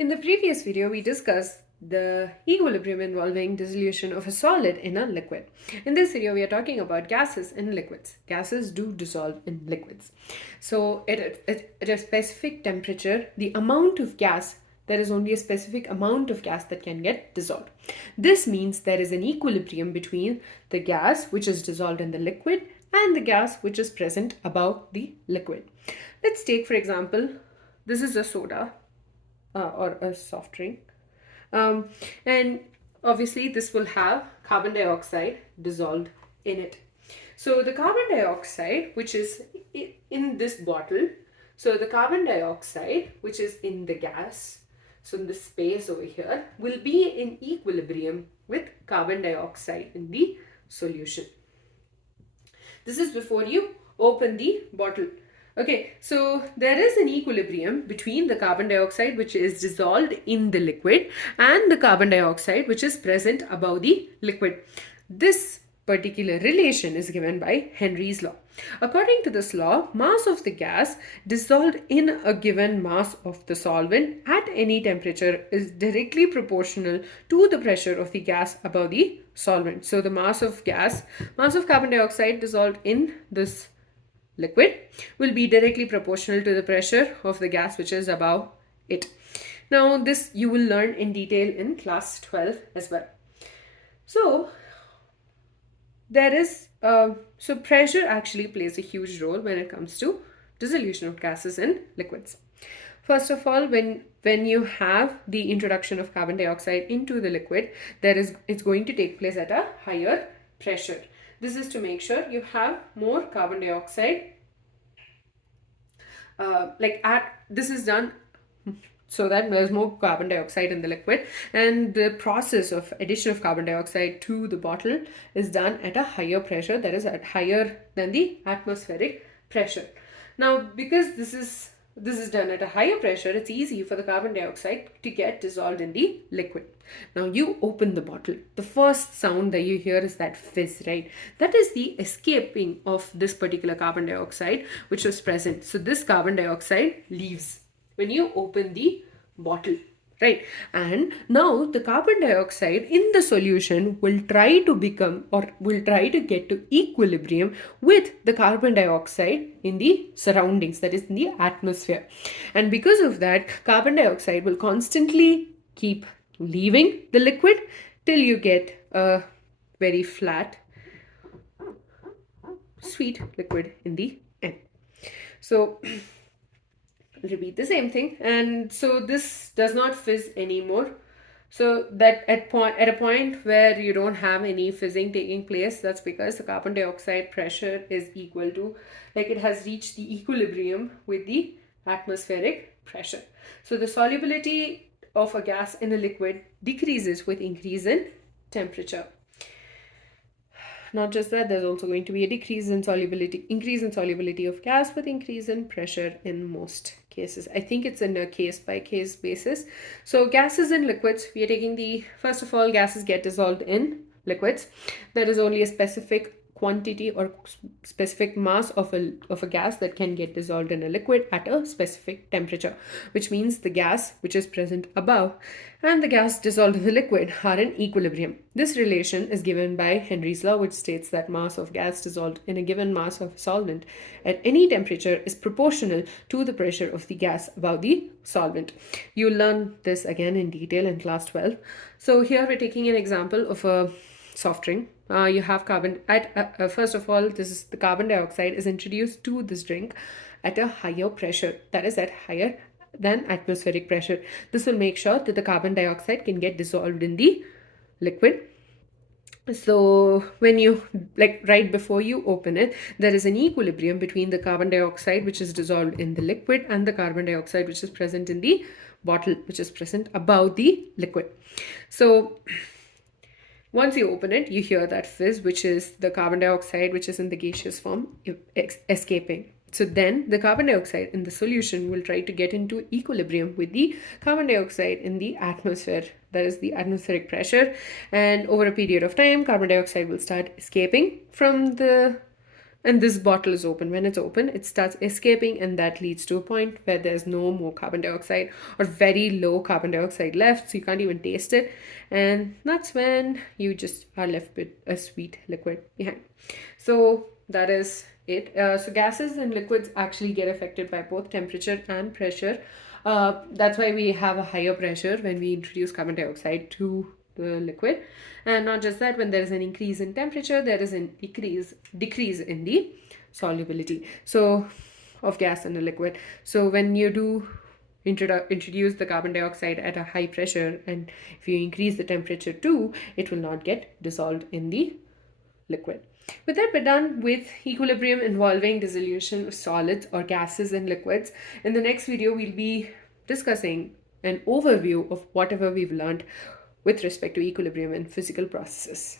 In the previous video, we discussed the equilibrium involving dissolution of a solid in a liquid. In this video, we are talking about gases and liquids. Gases do dissolve in liquids. So at a specific temperature, the amount of gas, there is only a specific amount of gas that can get dissolved. This means there is an equilibrium between the gas which is dissolved in the liquid and the gas which is present above the liquid. Let's take, for example, this is a soda or a soft drink. And obviously, this will have carbon dioxide dissolved in it. So, the carbon dioxide, which is in this bottle, so the carbon dioxide, which is in the gas, so in the space over here, will be in equilibrium with carbon dioxide in the solution. This is before you open the bottle. Okay, so there is an equilibrium between the carbon dioxide which is dissolved in the liquid and the carbon dioxide which is present above the liquid. This particular relation is given by Henry's law. According to this law, mass of the gas dissolved in a given mass of the solvent at any temperature is directly proportional to the pressure of the gas above the solvent. So the mass of carbon dioxide dissolved in this liquid will be directly proportional to the pressure of the gas which is above it. Now this you will learn in detail in class 12 as well. So there is so pressure actually plays a huge role when it comes to dissolution of gases in liquids. First of all, when you have the introduction of carbon dioxide into the liquid, it's going to take place at a higher pressure. This is to make sure you have more carbon dioxide. This is done so that there's more carbon dioxide in the liquid, and the process of addition of carbon dioxide to the bottle is done at a higher pressure, that is at higher than the atmospheric pressure. Now, because this is done at a higher pressure, it's easy for the carbon dioxide to get dissolved in the liquid. Now you open the bottle. The first sound that you hear is that fizz, right? That is the escaping of this particular carbon dioxide which was present. So this carbon dioxide leaves when you open the bottle, right? And now the carbon dioxide in the solution will try to get to equilibrium with the carbon dioxide in the surroundings, that is in the atmosphere. And because of that, carbon dioxide will constantly keep leaving the liquid till you get a very flat, sweet liquid in the end. So repeat the same thing, and so this does not fizz anymore. So that at a point where you don't have any fizzing taking place, that's because the carbon dioxide pressure is equal to, like, it has reached the equilibrium with the atmospheric pressure. So the solubility of a gas in a liquid decreases with increase in temperature. Not just that, there's also going to be a increase in solubility of gas with increase in pressure in most cases. I think it's in a case-by-case basis. So gases and liquids, we are taking first of all, gases get dissolved in liquids. There is only a specific quantity or specific mass of a gas that can get dissolved in a liquid at a specific temperature, which means the gas which is present above and the gas dissolved in the liquid are in equilibrium. This relation is given by Henry's law, which states that mass of gas dissolved in a given mass of solvent at any temperature is proportional to the pressure of the gas above the solvent. You'll learn this again in detail in class 12. So here we're taking an example of a soft drink. You have first of all, the carbon dioxide is introduced to this drink at a higher pressure, that is at higher than atmospheric pressure. This will make sure that the carbon dioxide can get dissolved in the liquid. So when you, right before you open it, there is an equilibrium between the carbon dioxide which is dissolved in the liquid and the carbon dioxide which is present in the bottle, which is present above the liquid. So once you open it, you hear that fizz, which is the carbon dioxide which is in the gaseous form escaping. So then the carbon dioxide in the solution will try to get into equilibrium with the carbon dioxide in the atmosphere, that is the atmospheric pressure. And over a period of time, carbon dioxide will start escaping from the and this bottle is open. When it's open, it starts escaping, and that leads to a point where there's no more carbon dioxide or very low carbon dioxide left, so you can't even taste it. And that's when you just are left with a sweet liquid behind. So that is it. So gases and liquids actually get affected by both temperature and pressure. That's why we have a higher pressure when we introduce carbon dioxide to the liquid. And not just that, when there is an increase in temperature, there is an decrease in the solubility so of gas in a liquid. So when you do introduce the carbon dioxide at a high pressure, and if you increase the temperature too, it will not get dissolved in the liquid. With that, we're done with equilibrium involving dissolution of solids or gases and liquids. In the next video, we'll be discussing an overview of whatever we've learned with respect to equilibrium in physical processes.